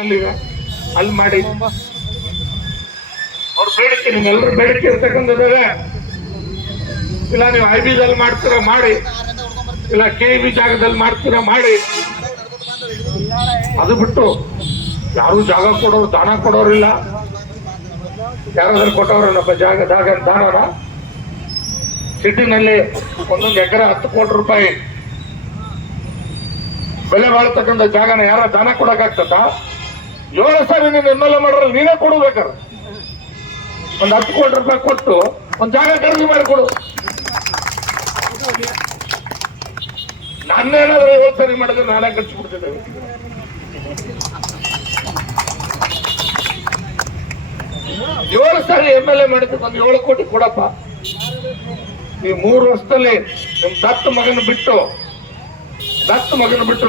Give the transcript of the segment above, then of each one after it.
ಅಲ್ಲಿ ಮಾಡಿ ಅವ್ರ ಬೇಡಿಕೆ ನಿಮ್ಮೆಲ್ಲರೂ ಬೇಡಿಕೆ ಇರ್ತಕ್ಕಂಥದ್ದೇ. ಇಲ್ಲ ನೀವು IB-ದಲ್ಲಿ ಮಾಡ್ತೀರಾ ಮಾಡಿ, ಇಲ್ಲ KEB ಜಾಗದಲ್ಲಿ ಮಾಡ್ತೀರಾ ಮಾಡಿ. ಅದು ಬಿಟ್ಟು ಯಾರು ಜಾಗ ಕೊಡೋರು ದಾನ ಕೊಡೋರಿಲ್ಲ. ಯಾರಾದ್ರೂ ಕೊಟ್ಟವ್ರಲ್ಲಪ್ಪ ದಾನನ? ಸಿಟಿನಲ್ಲಿ ಒಂದೊಂದು ಎಕರೆ 10 ಕೋಟಿ ರೂಪಾಯಿ ಬೆಲೆ ಬಾಳ್ತಕ್ಕಂಥ ಜಾಗನ ಯಾರ ದಾನ ಕೊಡಕ್ಕಾಗ್ತದ? 7 ಸಾರಿ ನೀನು MLA ಮಾಡೋರು ನೀನೇ ಕೊಡ್ಬೇಕಾರೆ ಒಂದು 10 ಕೋಟಿ ರೂಪಾಯಿ ಕೊಟ್ಟು ಒಂದು ಜಾಗ ಖರೀದಿ ಮಾಡಿಕೊಡು. ನಾನೇನಾದ್ರೂ 7 ಸಾರಿ ಮಾಡಿದ್ರೆ ನಾನೇ ಖರ್ಚು ಬಿಡ್ತಿದ್ದೇವೆ. ಏಳು ಸಾರಿ MLA ಮಾಡಿದ್ರೆ ಒಂದು 7 ಕೋಟಿ ಕೊಡಪ್ಪ. ಈ 3 ವರ್ಷದಲ್ಲಿ ನಿಮ್ ದತ್ತು ಮಗನ ಬಿಟ್ಟು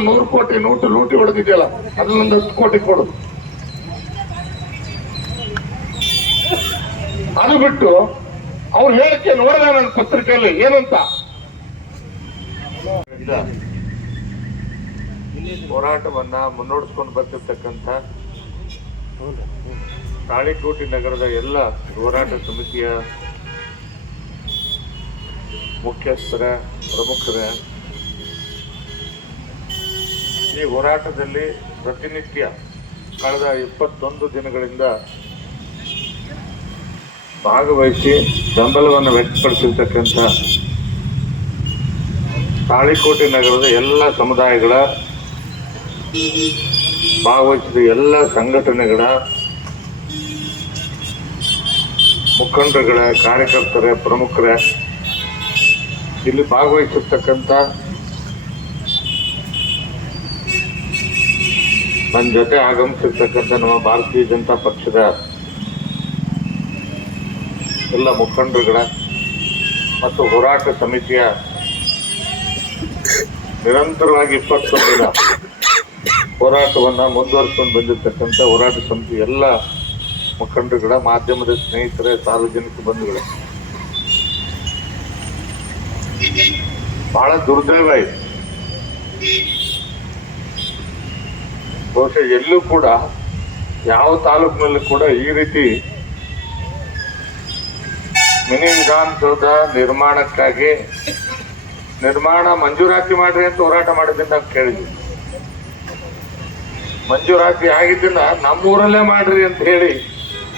100 ಕೋಟಿ ಲೂಟಿ ಹೊಡೆದಿದೆಯಲ್ಲ, ಅದ್ರಲ್ಲೊಂದು 10 ಕೋಟಿ ಕೊಡು. ಅದು ಬಿಟ್ಟು ಅವ್ರು ಹೇಳಿಕೆ ನೋಡಿದ ನನ್ನ ಪತ್ರಿಕೆಯಲ್ಲಿ ಏನಂತ ಹೋರಾಟವನ್ನ ಮುನ್ನಡೆಸ್ಕೊಂಡು ಬರ್ತಿರ್ತಕ್ಕಂಥ ತಾಳಿಕೋಟೆ ನಗರದ ಎಲ್ಲ ಹೋರಾಟ ಸಮಿತಿಯ ಮುಖ್ಯಸ್ಥರ ಪ್ರಮುಖರ ಈ ಹೋರಾಟದಲ್ಲಿ ಪ್ರತಿನಿತ್ಯ ಕಳೆದ 21 ದಿನಗಳಿಂದ ಭಾಗವಹಿಸಿ ಬೆಂಬಲವನ್ನು ವ್ಯಕ್ತಪಡಿಸಿರ್ತಕ್ಕಂಥ ತಾಳಿಕೋಟೆ ನಗರದ ಎಲ್ಲ ಸಮುದಾಯಗಳ ಭಾಗವಹಿಸಿದ ಎಲ್ಲ ಸಂಘಟನೆಗಳ ಮುಖಂಡರುಗಳ ಕಾರ್ಯಕರ್ತರ ಪ್ರಮುಖರ ಇಲ್ಲಿ ಭಾಗವಹಿಸಿರ್ತಕ್ಕಂಥ ನನ್ನ ಜೊತೆ ಆಗಮಿಸಿರ್ತಕ್ಕಂಥ ನಮ್ಮ ಭಾರತೀಯ ಜನತಾ ಪಕ್ಷದ ಎಲ್ಲ ಮುಖಂಡರುಗಳ ಮತ್ತು ಹೋರಾಟ ಸಮಿತಿಯ ನಿರಂತರವಾಗಿ 21 ದಿನ ಹೋರಾಟವನ್ನ ಮುಂದುವರಿಸಿಕೊಂಡು ಬಂದಿರತಕ್ಕಂಥ ಹೋರಾಟ ಸಮಿತಿ ಎಲ್ಲ ಮುಖಂಡರುಗಳ, ಮಾಧ್ಯಮದ ಸ್ನೇಹಿತರೆ, ಸಾರ್ವಜನಿಕ ಬಂಧುಗಳೇ, ಬಹಳ ದುರ್ದೈವ ಇದೆ. ಬಹುಶಃ ಎಲ್ಲೂ ಕೂಡ ಯಾವ ತಾಲೂಕಿನಲ್ಲೂ ಕೂಡ ಈ ರೀತಿ ಮಿನಿ ವಿಧಾನಸೌಧ ನಿರ್ಮಾಣಕ್ಕಾಗಿ ಮಂಜೂರಾತಿ ಮಾಡ್ರಿ ಅಂತ ಹೋರಾಟ ಮಾಡಿದ್ದನ್ನು ನಾವು ಕೇಳಿದ್ವಿ. ಮಂಜೂರಾತಿ ಆಗಿದ್ದನ್ನ ನಮ್ಮೂರಲ್ಲೇ ಮಾಡ್ರಿ ಅಂತ ಹೇಳಿ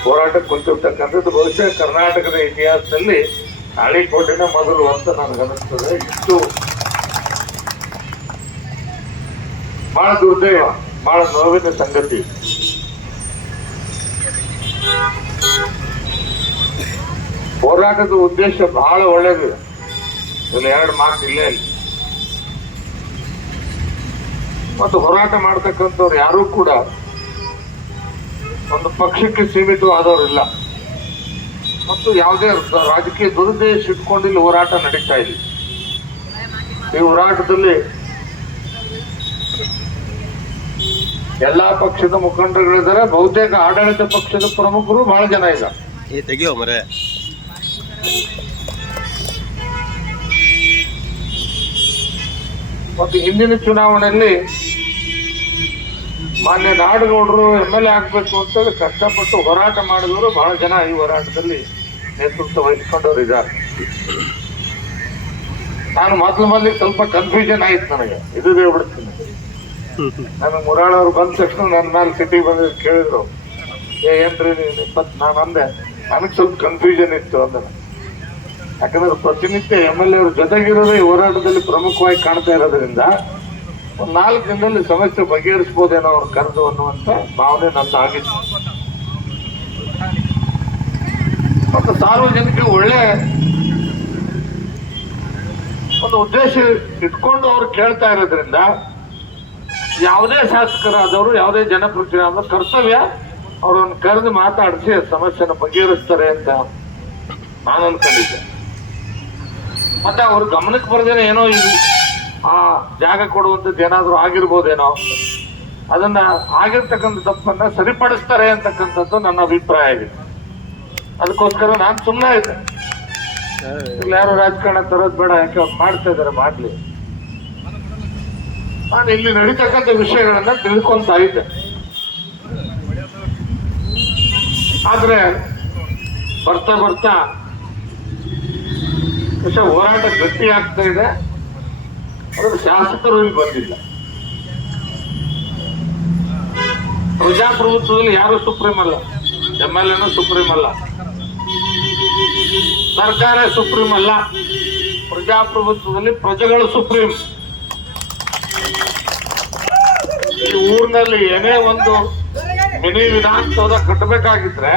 ಹೋರಾಟಕ್ಕೆ ಕುಂತಿರ್ತಕ್ಕಂಥದ್ದು ಬಹುಶಃ ಕರ್ನಾಟಕದ ಇತಿಹಾಸದಲ್ಲಿ ತಾಳಿಕೋಟೆನ ಮೊದಲು ಅಂತ ನನಗನ್ನಿಸ್ತದೆ. ಇಷ್ಟು ಬಹಳ ದುರ್ದೈವ, ಬಹಳ ನೋವಿನ ಸಂಗತಿ. ಹೋರಾಟದ ಉದ್ದೇಶ ಬಹಳ ಒಳ್ಳೇದಿದೆ. ಇಲ್ಲಿ 2 ಮಾತು ಇಲ್ಲೇ ಇಲ್ಲ. ಮತ್ತು ಹೋರಾಟ ಮಾಡ್ತಕ್ಕಂಥವ್ರು ಯಾರೂ ಕೂಡ ಒಂದು ಪಕ್ಷಕ್ಕೆ ಸೀಮಿತವಾದವರಿಲ್ಲ ಮತ್ತು ಯಾವುದೇ ರಾಜಕೀಯ ದುರುದ್ದೇಶ ಇಟ್ಕೊಂಡು ಇಲ್ಲಿ ಹೋರಾಟ ನಡೀತಾ ಇಲ್ಲ. ಈ ಹೋರಾಟದಲ್ಲಿ ಎಲ್ಲಾ ಪಕ್ಷದ ಮುಖಂಡರುಗಳಿದ್ದಾರೆ. ಬಹುತೇಕ ಆಡಳಿತ ಪಕ್ಷದ ಪ್ರಮುಖರು ಬಹಳ ಜನ ಇದ್ದಾರೆ. ಮತ್ತು ಹಿಂದಿನ ಚುನಾವಣೆಯಲ್ಲಿ ಮಾನ್ಯ ನಾಡಗೌಡರು MLA ಆಗ್ಬೇಕು ಅಂತೇಳಿ ಕಷ್ಟಪಟ್ಟು ಹೋರಾಟ ಮಾಡಿದವರು ಬಹಳ ಜನ ಈ ಹೋರಾಟದಲ್ಲಿ ನೇತೃತ್ವ ವಹಿಸ್ಕೊಂಡವ್ರು ಇದ್ದಾರೆ. ನಾನು ಮೊದಲು ಸ್ವಲ್ಪ ಕನ್ಫ್ಯೂಷನ್ ಆಯ್ತು ನನಗೆ, ಇದುದೇ ಬಿಡ್ತೀನಿ. ನನಗೆ ಮುರಾಳವ್ರು ಬಂದ ತಕ್ಷಣ ನನ್ನ ಮೇಲೆ ಸಿಟಿಗೆ ಬಂದ ಕೇಳಿದ್ರು, ಏನ್ರಿ ನಾನು ಅಂದೆ, ನನಗೆ ಸ್ವಲ್ಪ ಕನ್ಫ್ಯೂಷನ್ ಇತ್ತು ಅಂದ್ರೆ. ಯಾಕಂದ್ರೆ ಪ್ರತಿನಿತ್ಯ MLA ಅವ್ರ ಜೊತೆಗಿರೋದೇ ಈ ಹೋರಾಟದಲ್ಲಿ ಪ್ರಮುಖವಾಗಿ ಕಾಣ್ತಾ ಇರೋದ್ರಿಂದ ಒಂದು 4 ದಿನದಲ್ಲಿ ಸಮಸ್ಯೆ ಬಗೆಹರಿಸಬಹುದೇನೋ ಅವ್ರು ಕರೆದು ಅನ್ನುವಂತ ಭಾವನೆ ನನ್ನ ಆಗಿತ್ತು. ಮತ್ತು ಸಾರ್ವಜನಿಕರಿಗೆ ಒಳ್ಳೆ ಒಂದು ಉದ್ದೇಶ ಇಟ್ಕೊಂಡು ಅವ್ರು ಕೇಳ್ತಾ ಇರೋದ್ರಿಂದ ಯಾವುದೇ ಶಾಸಕರಾದವರು, ಯಾವುದೇ ಜನಪ್ರತಿನಿಧಿಗಳ ಕರ್ತವ್ಯ ಅವ್ರನ್ನ ಕರೆದು ಮಾತಾಡಿಸಿ ಸಮಸ್ಯೆನ ಬಗೆಹರಿಸ್ತಾರೆ ಅಂತ ನಾನು ಅನ್ಕೊಂಡಿದ್ದೆ. ಮತ್ತೆ ಅವ್ರ ಗಮನಕ್ಕೆ ಬರ್ದೇನೆ ಏನೋ ಆ ಜಾಗ ಕೊಡುವಂಥದ್ದು ಏನಾದರೂ ಆಗಿರ್ಬೋದೇನೋ, ಅದನ್ನ ಆಗಿರ್ತಕ್ಕಂಥ ತಪ್ಪನ್ನ ಸರಿಪಡಿಸ್ತಾರೆ ಅಂತಕ್ಕಂಥದ್ದು ನನ್ನ ಅಭಿಪ್ರಾಯ ಆಗಿದೆ. ಅದಕ್ಕೋಸ್ಕರ ನಾನು ಸುಮ್ಮನೆ ಇದ್ದೆ. ಇಲ್ಲಿ ಯಾರು ರಾಜಕಾರಣ ತರೋದು ಬೇಡ, ಯಾಕೆ ಅವ್ರು ಮಾಡ್ತಾ ಇದ್ದಾರೆ ಮಾಡ್ಲಿ. ನಾನು ಇಲ್ಲಿ ನಡೀತಕ್ಕಂಥ ವಿಷಯಗಳನ್ನ ತಿಳ್ಕೊಂತ ಇದ್ದೆ. ಆದ್ರೆ ಬರ್ತಾ ಬರ್ತಾ ಹೋರಾಟ ಗಟ್ಟಿ ಆಗ್ತಾ ಇದೆ. ಆದ್ರೆ ಶಾಸಕರು ಇಲ್ಲಿ ಬಂದಿಲ್ಲ. ಪ್ರಜಾಪ್ರಭುತ್ವದಲ್ಲಿ ಯಾರು ಸುಪ್ರೀಂ ಅಲ್ಲ, MLA ಸುಪ್ರೀಂ ಅಲ್ಲ, ಸರ್ಕಾರ ಸುಪ್ರೀಂ ಅಲ್ಲ. ಪ್ರಜಾಪ್ರಭುತ್ವದಲ್ಲಿ ಪ್ರಜೆಗಳು ಸುಪ್ರೀಂ. ಈ ಊರಿನಲ್ಲಿ ಏನೇ ಒಂದು ಮಿನಿ ವಿಧಾನಸೌಧ ಕಟ್ಟಬೇಕಾಗಿದ್ರೆ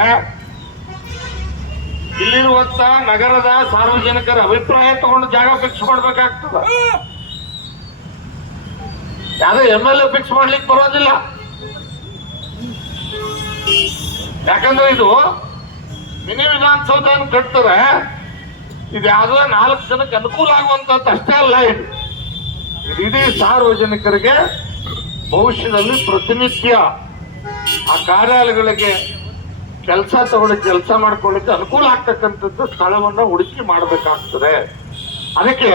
ಇಲ್ಲಿರುವಂತ ನಗರದ ಸಾರ್ವಜನಿಕರ ಅಭಿಪ್ರಾಯ ತಗೊಂಡು ಜಾಗ ಫಿಕ್ಸ್ ಮಾಡ್ಬೇಕಾಗ್ತದ. ಯಾವ್ದು MLA ಫಿಕ್ಸ್ ಮಾಡ್ಲಿಕ್ಕೆ ಬರೋದಿಲ್ಲ. ಯಾಕಂದ್ರೆ ಇದು ಮಿನಿ ವಿಧಾನಸೌಧ ಕಟ್ತಾರೆ, ಇದು ಯಾವ್ದೋ 4 ಜನಕ್ಕೆ ಅನುಕೂಲ ಆಗುವಂತದ್ದು ಅಷ್ಟೇ ಅಲ್ಲ. ಇದು ಇಡೀ ಸಾರ್ವಜನಿಕರಿಗೆ ಭವಿಷ್ಯದಲ್ಲಿ ಪ್ರತಿನಿತ್ಯ ಆ ಕಾರ್ಯಾಲಯಗಳಿಗೆ ಕೆಲಸ ತಗೊಂಡು ಕೆಲಸ ಮಾಡ್ಕೊಳ್ಳಿಕ್ಕೆ ಅನುಕೂಲ ಆಗ್ತಕ್ಕಂಥದ್ದು ಸ್ಥಳವನ್ನ ಹುಡುಕಿ ಮಾಡಬೇಕಾಗ್ತದೆ. ಅದಕ್ಕೆ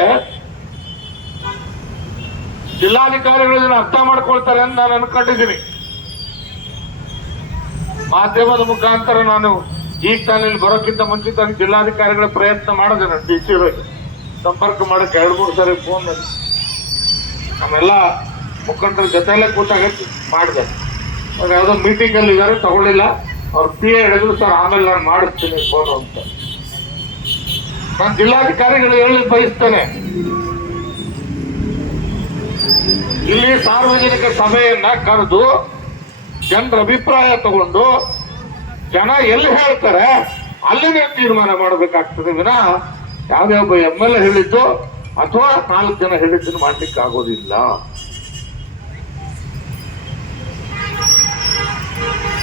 ಜಿಲ್ಲಾಧಿಕಾರಿಗಳು ಇದನ್ನ ಅರ್ಥ ಮಾಡ್ಕೊಳ್ತಾರೆ ಅಂತ ನಾನು ಅನ್ಕೊಂಡಿದ್ದೀನಿ. ಮಾಧ್ಯಮದ ಮುಖಾಂತರ ನಾನು ಈಗ ತಾನಲ್ಲಿ ಬರೋಕ್ಕಿಂತ ಮುಂಚಿತವಾಗಿ ಜಿಲ್ಲಾಧಿಕಾರಿಗಳ ಪ್ರಯತ್ನ ಮಾಡಿದೆ. ನಾನು DC ಅವರಿಗೆ ಸಂಪರ್ಕ ಮಾಡಕ್ಕೆ 2-3 ಸಾರಿ ಫೋನ್ ನಮ್ಮೆಲ್ಲ ಮುಖಂಡರ ಜೊತೆಯಲ್ಲೇ ಕೂತಾಗ ಮಾಡಿದೆ. ಅವ್ರು ಯಾವುದೋ ಮೀಟಿಂಗ್ ಅಲ್ಲಿ ಇದ್ದಾರೆ, ತಗೊಳ್ಳಿಲ್ಲ. ಅವ್ರ PA ಹೇಳಿದ್ರು, ಸರ್ ಆಮೇಲೆ ನಾನು ಮಾಡಿಸ್ತೀನಿ ಫೋನ್ ಅಂತ. ನಾನು ಜಿಲ್ಲಾಧಿಕಾರಿಗಳು ಹೇಳಿ ಬಯಸ್ತೇನೆ, ಇಲ್ಲಿ ಸಾರ್ವಜನಿಕ ಸಭೆಯನ್ನ ಕರೆದು ಜನರ ಅಭಿಪ್ರಾಯ ತಗೊಂಡು ಜನ ಎಲ್ಲಿ ಹೇಳ್ತಾರೆ ಅಲ್ಲಿನೇ ತೀರ್ಮಾನ ಮಾಡಬೇಕಾಗ್ತದೆ ವಿನಃ ಯಾವುದೇ ಒಬ್ಬ MLA ಹೇಳಿದ್ದು ಅಥವಾ 4 ಜನ ಹೇಳಿದ್ದನ್ನು ಮಾಡ್ಲಿಕ್ಕೆ ಆಗೋದಿಲ್ಲ.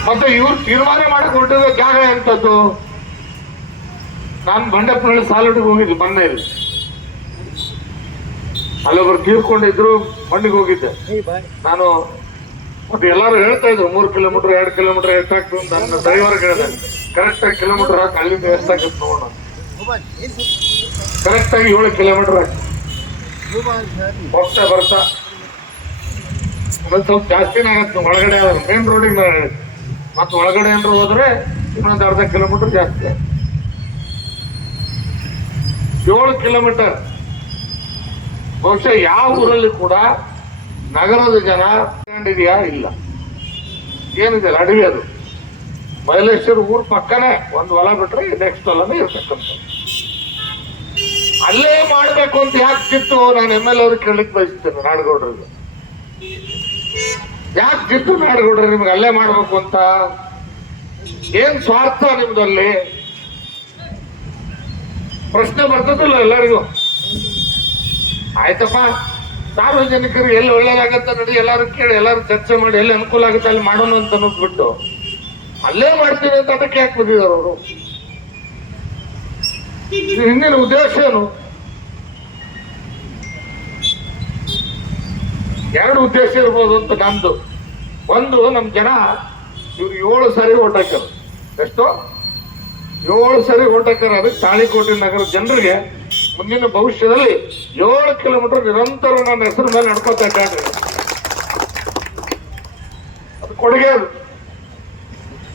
ಮತ್ತೆ ಇವ್ರು ತೀರ್ಮಾನ ಮಾಡಕ್ ಹೊರಟಿರೋ ಜಾಗ ಎಂತದ್ದು? ನಾನು ಬಂಡೆಪ್ಪನಹಳ್ಳಿ ಸಾಲುಡಿಗೆ ಹೋಗಿದ್ದೆ ಮೊನ್ನೆ. ಅಲ್ಲೊಬ್ರು ತೀರ್ಕೊಂಡಿದ್ರು, ಮಣ್ಣಿಗೆ ಹೋಗಿದ್ದೆ ನಾನು. ಮತ್ತೆ ಎಲ್ಲಾರು ಹೇಳ್ತಾ ಇದ್ರು 3 ಕಿಲೋಮೀಟರ್ 2 ಕಿಲೋಮೀಟರ್ ಎಷ್ಟಾಗ್ತದೆ ಅಂತ. ನನ್ನ ಡ್ರೈವರ್ ಹೇಳಿದೆ, ಕರೆಕ್ಟ್ ಆಗಿ ಕಿಲೋಮೀಟರ್ ಹಾಕಿ ಅಲ್ಲಿಂದ ಎಷ್ಟಾಗುತ್ತೆ ನೋಡೋಣ. ಕರೆಕ್ಟ್ ಆಗಿ 7 ಕಿಲೋಮೀಟರ್ ಹಾಕಿ ಹೋಗ್ತಾ ಬರ್ತಾ ಸ್ವಲ್ಪ ಜಾಸ್ತಿನೇ ಆಗತ್ತೆ. ಒಳಗಡೆ ಮೇನ್ ರೋಡಿಗೆ ಮೇಲೆ ಮತ್ತೆ ಒಳಗಡೆ ಏನಾರು ಹೋದ್ರೆ ಇನ್ನೊಂದು ಅರ್ಧ ಕಿಲೋಮೀಟರ್ ಜಾಸ್ತಿ. 7 ಕಿಲೋಮೀಟರ್. ಬಹುಶಃ ಯಾವ ಊರಲ್ಲಿ ಕೂಡ ನಗರದ ಜನ ಇದೆಯಾ? ಇಲ್ಲ. ಏನಿದೆ ಅಡವಿ, ಅದು ಮೈಲೇಶ್ವರ ಊರ್ ಪಕ್ಕನೇ ಒಂದು ಹೊಲ ಬಿಟ್ರೆ ನೆಕ್ಸ್ಟ್ ಹೊಲನೇ ಇರ್ತಕ್ಕಂಥ. ಅಲ್ಲೇ ಮಾಡ್ಬೇಕು ಅಂತ ಯಾಕಿತ್ತು? ನಾನು MLA ಅವ್ರಿಗೆ ಕೇಳಲಿಕ್ಕೆ ಬಯಸ್ತೇನೆ, ನಾಡಗೌಡರಿಗೆ. ಯಾಕೆ ಜಿತ್ತು ನಾಡಗೌಡ್ರೆ ನಿಮ್ಗೆ ಅಲ್ಲೇ ಮಾಡ್ಬೇಕು ಅಂತ? ಏನ್ ಸ್ವಾರ್ಥ ನಿಮ್ದಲ್ಲಿ? ಪ್ರಶ್ನೆ ಬರ್ತದಿಲ್ಲ ಎಲ್ಲರಿಗೂ. ಆಯ್ತಪ್ಪ, ಸಾರ್ವಜನಿಕರಿಗೆ ಎಲ್ಲಿ ಒಳ್ಳೇದಾಗತ್ತೆ ನೋಡಿ, ಎಲ್ಲಾರು ಕೇಳಿ ಎಲ್ಲಾರು ಚರ್ಚೆ ಮಾಡಿ ಎಲ್ಲಿ ಅನುಕೂಲ ಆಗುತ್ತೆ ಅಲ್ಲಿ ಮಾಡೋಣ ಅಂತ ಅನ್ನೋದ್ಬಿಟ್ಟು ಅಲ್ಲೇ ಮಾಡ್ತೀನಿ ಅಂತ ಅದಕ್ಕೆ ಯಾಕೆ ಬಂದಿದ್ದಾರೆ ಅವರು? ಹಿಂದಿನ ಉದ್ದೇಶ ಏನು? 2 ಉದ್ದೇಶ ಇರ್ಬೋದು ಅಂತ ನಂದು. ಒಂದು, ನಮ್ ಜನ ಇವ್ರು 7 ಸಾರಿ ಓಟ್ ಹಾಕ್ಯಾರ. ಎಷ್ಟು? 7 ಸಾರಿ ಓಟ್ ಹಾಕ್ಯಾರ. ಅದಕ್ಕೆ ತಾಳಿಕೋಟೆ ನಗರದ ಜನರಿಗೆ ಮುಂದಿನ ಭವಿಷ್ಯದಲ್ಲಿ 7 ಕಿಲೋಮೀಟರ್ ನಿರಂತರ ನನ್ನ ಹೆಸರು ಮೇಲೆ ನಡ್ಕೋತಾ ಇದ್ದಾರೆ. ಅದು ಕೊಡುಗೆ. ಅದು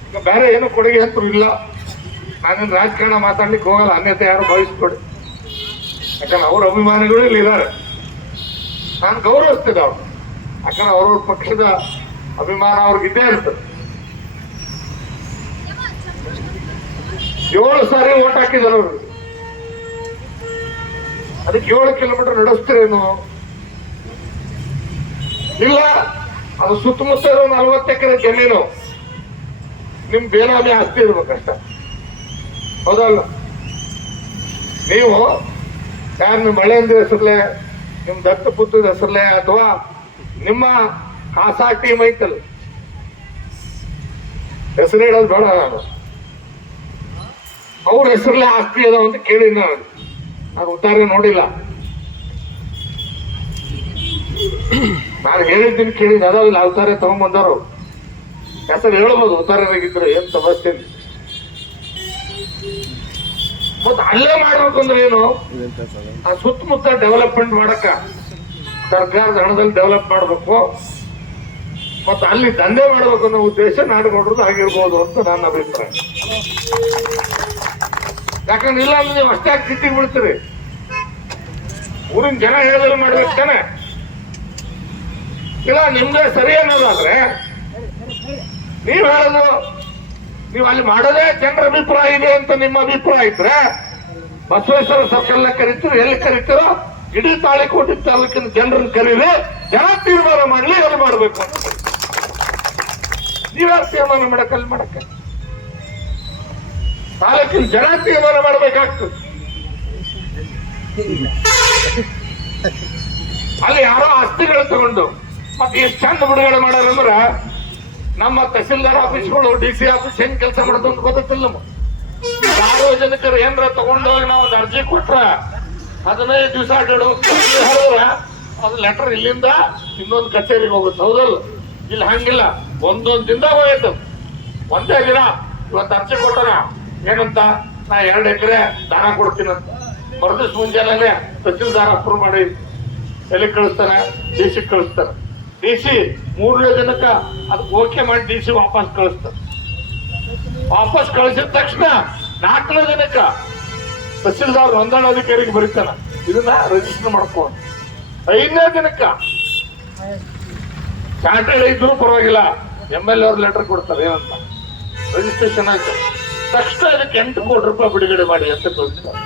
ಈಗ ಬೇರೆ ಏನು ಕೊಡುಗೆ ಅಂತೂ ಇಲ್ಲ. ನಾನೇನು ರಾಜಕಾರಣ ಮಾತಾಡ್ಲಿಕ್ಕೆ ಹೋಗಲ್ಲ, ಅನ್ಯತೆ ಯಾರು ಭಾವಿಸ್ಕೊಡಿ. ಯಾಕಂದ್ರೆ ಅವ್ರ ಅಭಿಮಾನಿಗಳು ಇಲ್ಲಿ ಇದ್ದಾರೆ, ನಾನು ಗೌರವಿಸ್ತಿದ್ದೆ ಅವ್ರು. ಯಾಕಂದ್ರೆ ಅವ್ರವ್ರ ಪಕ್ಷದ ಅಭಿಮಾನ ಅವ್ರಿಗಿದ್ದೇ ಇರ್ತದೆ. 7 ಸಾರಿ ಓಟ್ ಹಾಕಿದ್ದಾರೆ ಅವ್ರು. ಅದಕ್ಕೆ 7 ಕಿಲೋಮೀಟರ್ ನಡೆಸ್ತೀರೇನು? ಇಲ್ಲ, ಅದು ಸುತ್ತಮುತ್ತ ಇರೋ 40 ಎಕರೆ ಜಮೀನು ನಿಮ್ ಬೇನಾಮಿ ಆಸ್ತಿ ಇರ್ಬೇಕಷ್ಟ. ಹೌದಲ್ಲ? ನೀವು ಯಾರು ನಿಮ್ಮ ಮಳೆಯಿಂದ ಹೆಸರ್ಲೆ, ನಿಮ್ ದತ್ತಪುತ್ರದ ಹೆಸರ್ಲೆ, ಅಥವಾ ನಿಮ್ಮ ಕಾಸಾ ಟೀಮ್ ಐತಲ್ಲ, ಹೆಸರು ಹೇಳೋದು ಬೇಡ, ನಾನು ಅವ್ರ ಹೆಸರಲ್ಲೇ ಆಸ್ತಿ ಅದಾವ ಅಂತ ಕೇಳಿ ನಾನು ಉತ್ತಾರೆ ನೋಡಿಲ್ಲ. ನಾನು ಹೇಳಿದ್ದೀನಿ ಕೇಳಿದ ಅದಾವಿಲ್ಲ, ಅವತಾರೆ ತಗೊಂಡ್ಬಂದವರು ಹೆಸರು ಹೇಳ್ಬೋದು. ಉತ್ತಾರನಾಗಿದ್ರೆ ಏನ್ ಸಮಸ್ಯೆ ಇಲ್ಲ. ಮತ್ತೆ ಅಲ್ಲೇ ಮಾಡ್ಬೇಕು ಅಂದ್ರೆ ಏನು? ಆ ಸುತ್ತಮುತ್ತ ಡೆವಲಪ್ಮೆಂಟ್ ಮಾಡಕ್ಕ ಸರ್ಕಾರದ ಹಣದಲ್ಲಿ ಡೆವಲಪ್ ಮಾಡ್ಬೇಕು. ಮತ್ತೆ ಅಲ್ಲಿ ದಂಧೆ ಮಾಡಬೇಕು ಅನ್ನೋ ಉದ್ದೇಶ ನಾಡುಗೌಡರದ್ದು ಆಗಿರ್ಬೋದು ಅಂತ ನನ್ನ ಅಭಿಪ್ರಾಯ. ಯಾಕಂದ್ರೆ ಇಲ್ಲ ಅಂದ್ರೆ ನೀವು ಅಷ್ಟೇ ಸಿಟ್ಟಿಗೆ ಬಿಡ್ತೀರಿ. ಊರಿನ ಜನ ಹೇಳಿದ್ರೆ ಮಾಡ್ಬೇಕು ತಾನೆ. ಇಲ್ಲ ನಿಮ್ಗೆ ಸರಿ ಅನ್ನೋದಾದ್ರೆ ನೀವ್ ಹೇಳೋದು, ನೀವು ಅಲ್ಲಿ ಮಾಡೋದೇ ಜನರ ಅಭಿಪ್ರಾಯ ಇದೆ ಅಂತ ನಿಮ್ಮ ಅಭಿಪ್ರಾಯ ಇದ್ರೆ ಬಸವೇಶ್ವರ ಸರ್ಕಲ್ ಕರಿತೀರಿ, ಎಲ್ಲಿ ಕರಿತೀರೋ ಇಡೀ ತಾಳಿಕೋಟೆ ತಾಲೂಕಿನ ಜನರನ್ನು ಕರೀರಿ, ಜನ ತೀರ್ಮಾನ ಮಾಡ್ಲಿ ಎಲ್ಲಿ ಮಾಡ್ಬೇಕು ಅಂತ. ನೀವ್ಯಾರು ತೀರ್ಮಾನ ಮಾಡಕ್ಕೆ ಅಲ್ಲಿ ಮಾಡಕ್ಕೆ? ತಾಲೂಕಿನ ಜನ ತೀರ್ಮಾನ ಮಾಡ್ಬೇಕಾಗ್ತದೆ. ಅಲ್ಲಿ ಯಾರೋ ಆಸ್ತಿಗಳು ತಗೊಂಡು ಮತ್ತೆ ಎಷ್ಟು ಚಂದ ಬಿಡುಗಡೆ ಮಾಡ್ಯಾರಂದ್ರ ನಮ್ಮ ತಹಸೀಲ್ದಾರ್ ಆಫೀಸ್ಗಳು DC ಆಫೀಸ್ ಹೆಂಗ್ ಕೆಲಸ ಮಾಡೋದು ಅಂತ ಗೊತ್ತಿಲ್ಲ. ಸಾರ್ವಜನಿಕರು ಏನ್ರ ತಗೊಂಡೋಗಿ ನಾವು ಒಂದು ಅರ್ಜಿ ಕೊಟ್ರ 15 ದಿವಸ ಅದು ಲೆಟರ್ ಇಲ್ಲಿಂದ ಇನ್ನೊಂದು ಕಚೇರಿಗೆ ಹೋಗುತ್ತೆ. ಹೌದಲ್ಲ? ಇಲ್ಲಿ ಹಂಗಿಲ್ಲ, ಒಂದೊಂದು ದಿನದಾಗ ಹೋಯ್ತು. ಒಂದೇ ದಿನ ಇವತ್ತು ಅರ್ಜಿ ಕೊಟ್ಟನ ಏನಂತ, ನಾ 2 ಎಕರೆ ದನ ಕೊಡ್ತೀನಂತ. ಮರದಿವ್ಸ ಮುಂಜಾನೆ ತಹಸೀಲ್ದಾರ್ ಅಪ್ರೂವ್ ಮಾಡಿ ಎಲ್ಲಿ ಕಳಿಸ್ತಾನೆ, DC ಕಳಿಸ್ತಾನೆ. DC 3ನೇ ದಿನಕ್ಕ ಅದಕ್ಕೆ ಓಕೆ ಮಾಡಿ DC ವಾಪಸ್ ಕಳಿಸ್ತಾರೆ. ವಾಪಸ್ ಕಳಿಸಿದ ತಕ್ಷಣ 4ನೇ ದಿನಕ್ಕ ತಹಸೀಲ್ದಾರ್ ನೋಂದಣಾಧಿಕಾರಿಗೆ ಬರೀತಾನ, ಇದನ್ನ ರಿಜಿಸ್ಟರ್ ಮಾಡ್ಕೊ. 5ನೇ ದಿನಕ್ಕ ಚಾರ್ಟೆಡ್ ಇದ್ರು ಪರವಾಗಿಲ್ಲ, MLA ಅವ್ರ ಲೆಟರ್ ಕೊಡ್ತಾರೆ, ಏನಂತ ರಿಜಿಸ್ಟ್ರೇಷನ್ ಆಯ್ತು. ತಕ್ಷಣ ಇದಕ್ಕೆ 8 ಕೋಟಿ ರೂಪಾಯಿ ಬಿಡುಗಡೆ ಮಾಡಿ ಅಂತ ಕಳಿಸ್ತಾರೆ.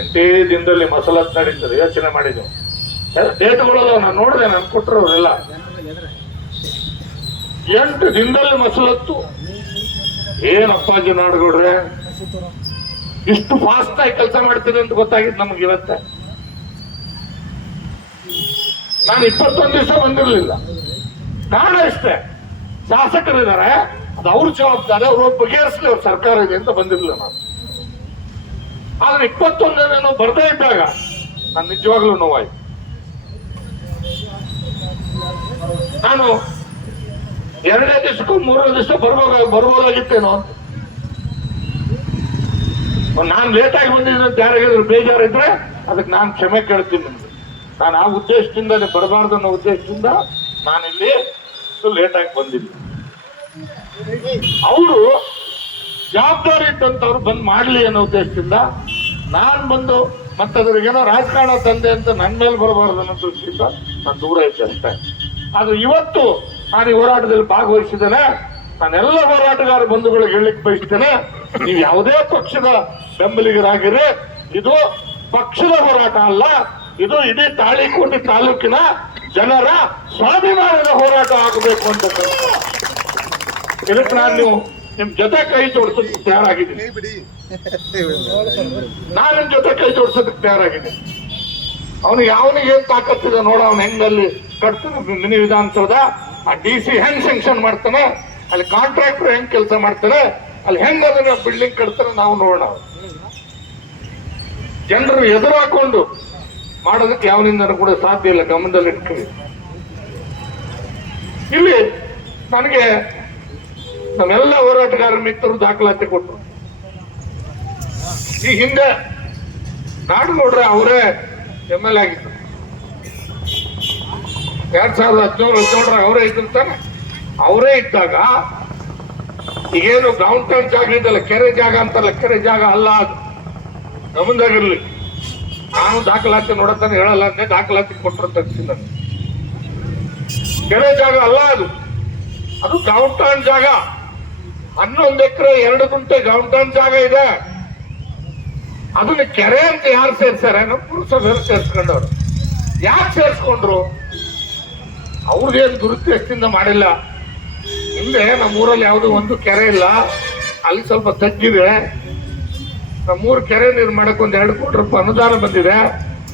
8 ದಿನದಲ್ಲಿ ಮಸಲತ್ ನಡೀತದೆ. ಯೋಚನೆ ಮಾಡಿದ್ದೇವೆ. ಡೇಟ್ಗಳು ನಾನು ನೋಡಿದೆ, ನಾನು ಕೊಟ್ಟರು ಅವರೆಲ್ಲ 8 ದಿನದಲ್ಲಿ ಮಸಲತ್ತು. ಏನಪ್ಪಾಜಿ ನಾಡುಗೌಡ್ರೆ ಇಷ್ಟು ಫಾಸ್ಟ್ ಆಗಿ ಕೆಲಸ ಮಾಡ್ತೀನಿ ಅಂತ ಗೊತ್ತಾಗಿದ್ದು ನಮ್ಗೆ ಇವತ್ತೆ. ನಾನು 21 ದಿವಸ ಬಂದಿರಲಿಲ್ಲ. ಕಾರಣ ಇಷ್ಟೇ, ಶಾಸಕರಿದ್ದಾರೆ, ಅದು ಅವ್ರ ಜವಾಬ್ದಾರಿ, ಅವ್ರ ಬಗೆಹರಿಸಲಿ, ಅವ್ರ ಸರ್ಕಾರ ಇದೆ ಅಂತ ಬಂದಿರಲಿಲ್ಲ ನಾನು. ಆದ್ರೆ 21 ಬರ್ದೇ ಇದ್ದಾಗ ನಾನು ನಿಜವಾಗ್ಲೂ ನೋವಾಯ್ತು. ನಾನು 2ನೇ ದಿವಸಕ್ಕೂ 3ನೇ ದಿವಸ ಬರ್ಬೋದಾಗಿತ್ತೇನೋ ಅಂತ. ನಾನು ಲೇಟಾಗಿ ಬಂದಿದ್ದೆ ಅಂತ ಯಾರಿಗಾದ್ರು ಬೇಜಾರಿದ್ರೆ ಅದಕ್ಕೆ ನಾನು ಕ್ಷಮೆ ಕೇಳ್ತೀನಿ ನಿಮ್ಗೆ. ನಾನು ಆ ಉದ್ದೇಶದಿಂದ ಬರಬಾರ್ದು ಅನ್ನೋ ಉದ್ದೇಶದಿಂದ ನಾನಿಲ್ಲಿ ಲೇಟಾಗಿ ಬಂದಿದ್ದೆ. ಅವರು ಜವಾಬ್ದಾರಿ ಇದ್ದಂಥವ್ರು ಬಂದ್ ಮಾಡ್ಲಿ ಅನ್ನೋ ಉದ್ದೇಶದಿಂದ ನಾನ್ ಬಂದು ಮತ್ತೆ ಅದ್ರಿಗೇನೋ ರಾಜಕಾರಣ ತಂದೆ ಅಂತ ನನ್ನ ಮೇಲೆ ಬರಬಾರ್ದು ಅನ್ನೋ ದೃಷ್ಟಿಯಿಂದ ನಾನು ದೂರ ಇದ್ದೆ ಅಷ್ಟೇ. ಆದ್ರೆ ಇವತ್ತು ನಾನು ಈ ಹೋರಾಟದಲ್ಲಿ ಭಾಗವಹಿಸಿದ್ದೇನೆ. ನಾನೆಲ್ಲ ಹೋರಾಟಗಾರ ಬಂಧುಗಳಿಗೆ ಹೇಳಲಿಕ್ಕೆ ಬಯಸ್ತೇನೆ, ನೀವು ಯಾವುದೇ ಪಕ್ಷದ ಬೆಂಬಲಿಗರಾಗಿರಿ, ಇದು ಪಕ್ಷದ ಹೋರಾಟ ಅಲ್ಲ, ಇದು ಇಡೀ ತಾಳಿಕೋಟೆ ತಾಲೂಕಿನ ಜನರ ಸ್ವಾಭಿಮಾನದ ಹೋರಾಟ ಆಗಬೇಕು ಅಂತ ಇದಕ್ಕೆ ನಾನು ನಿಮ್ ಜೊತೆ ಕೈ ಜೋಡಿಸೋದಕ್ಕೆ ತಯಾರಾಗಿದ್ದೀನಿ. ನಾನು ನಿಮ್ ಜೊತೆ ಕೈ ಜೋಡಿಸೋದಕ್ಕೆ ತಯಾರಾಗಿದ್ದೀನಿ. ಅವನಿಗೆ ಯಾವನಿಗೆ ಏನ್ ತಾಕತ್ತಿದೆ ನೋಡ, ಅವನು ಹೆಂಗಲ್ಲಿ ಕಟ್ತಾನೆ ಮಿನಿ ವಿಧಾನಸೌಧ, ಆ DC ಹೆಂಗ್ ಸ್ಯಾಂಕ್ಷನ್ ಮಾಡ್ತಾನೆ, ಅಲ್ಲಿ ಕಾಂಟ್ರಾಕ್ಟರ್ ಹೆಂಗ್ ಕೆಲಸ ಮಾಡ್ತಾನೆ, ಅಲ್ಲಿ ಹೆಂಗ್ ಅದನ್ನ ಬಿಲ್ಡಿಂಗ್ ಕಟ್ತಾನೆ ನಾವು ನೋಡೋಣ. ಜನರು ಎದುರು ಹಾಕೊಂಡು ಮಾಡೋದಕ್ಕೆ ಯಾವನಿಂದ ಕೂಡ ಸಾಧ್ಯ ಇಲ್ಲ, ಗಮನದಲ್ಲಿ ಇಟ್ಕೊಳ್ಳಿ. ಇಲ್ಲಿ ನನಗೆ ನಮ್ಮೆಲ್ಲ ಹೋರಾಟಗಾರ ಮಿತ್ರರು ದಾಖಲಾತಿ ಕೊಟ್ಟರು. ಈ ಹಿಂದೆ ನಾಡುಗೌಡ್ರೆ ಅವರೇ MLA ಆಗಿದ್ರು. 2017-18 ಅವರೇ ಇದ್ದಿರ್ತಾನೆ. ಅವರೇ ಇದ್ದಾಗ ಈಗೇನು ಗ್ರೌಂಡ್ ಟೈಮ್ ಜಾಗ ಇದಲ್ಲ, ಕೆರೆ ಜಾಗ ಅಂತಲ್ಲ, ಕೆರೆ ಜಾಗ ಅಲ್ಲ, ಅದು ಗಮನದಾಗಿರ್ಲಿ. ನಾನು ದಾಖಲಾತಿ ನೋಡತಾನೆ ಹೇಳಲ್ಲ ಅಂದ್ರೆ ದಾಖಲಾತಿ ಕೊಟ್ಟರು ತಕ್ಷಣ. ಕೆರೆ ಜಾಗ ಅಲ್ಲ ಅದು ಗ್ರೌಂಡ್ ಜಾಗ. 11 ಎಕರೆ 2 ಗುಂಟೆ ಗ್ರೌಂಡ್ ಜಾಗ ಇದೆ. ಅದನ್ನ ಕೆರೆ ಅಂತ ಯಾರು ಸೇರ್ಸಾರೆ? ನಮ್ಮ ಪುರಸಭೆಯವರು ಸೇರ್ಸ್ಕೊಂಡವ್ರು. ಯಾಕೆ ಸೇರ್ಸ್ಕೊಂಡ್ರು? ಅವ್ರದ್ದೇನು ದುರುದ್ದೇಶದಿಂದ ಮಾಡಿಲ್ಲ. ಹಿಂದೆ ನಮ್ಮೂರಲ್ಲಿ ಯಾವುದು ಒಂದು ಕೆರೆ ಇಲ್ಲ, ಅಲ್ಲಿ ಸ್ವಲ್ಪ ತಗ್ಗಿದೆ. ನಮ್ಮೂರು ಕೆರೆ ನಿರ್ಮಾಣಕ್ಕೆ 1-2 ಕೋಟಿ ರೂಪಾಯಿ ಅನುದಾನ ಬಂದಿದೆ,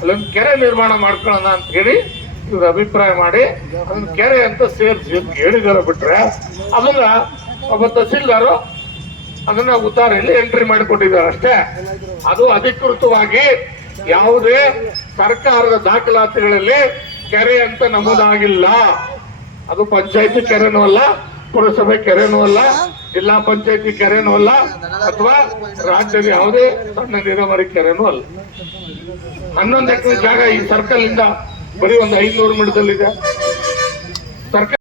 ಅಲ್ಲೊಂದು ಕೆರೆ ನಿರ್ಮಾಣ ಮಾಡ್ಕೊಳ್ಳೋಣ ಅಂತ ಹೇಳಿ ಇವ್ರ ಅಭಿಪ್ರಾಯ ಮಾಡಿ ಅದನ್ನ ಕೆರೆ ಅಂತ ಸೇರಿಸಿ ಹೇಳಿದಾರೆ. ಬಿಟ್ರೆ ಅದನ್ನ ಒಬ್ಬ ತಹಸೀಲ್ದಾರು ಅದನ್ನ ಉತ್ತಾರೆಯಲ್ಲಿ ಎಂಟ್ರಿ ಮಾಡಿಕೊಟ್ಟಿದ್ದಾರೆ ಅಷ್ಟೇ. ಅದು ಅಧಿಕೃತವಾಗಿ ಯಾವುದೇ ಸರ್ಕಾರದ ದಾಖಲಾತಿಗಳಲ್ಲಿ ಕೆರೆ ಅಂತ ನಮೂದಾಗಿಲ್ಲ. ಅದು ಪಂಚಾಯತಿ ಕೆರೆನೂ ಅಲ್ಲ, ಪುರಸಭೆ ಕೆರೆನೂ ಅಲ್ಲ, ಜಿಲ್ಲಾ ಪಂಚಾಯತಿ ಕೆರೆನೂ ಅಲ್ಲ, ಅಥವಾ ರಾಜ್ಯದ ಯಾವುದೇ ಸಣ್ಣ ನೀರಾವರಿ ಕೆರೆನೂ ಅಲ್ಲ. 11 ಎಕರೆ ಜಾಗ ಈ ಸರ್ಕಲ್ ಇಂದ ಬರೀ ಒಂದು 500 ಮೀಟರ್ದಲ್ಲಿದೆ. ಸರ್ಕಲ್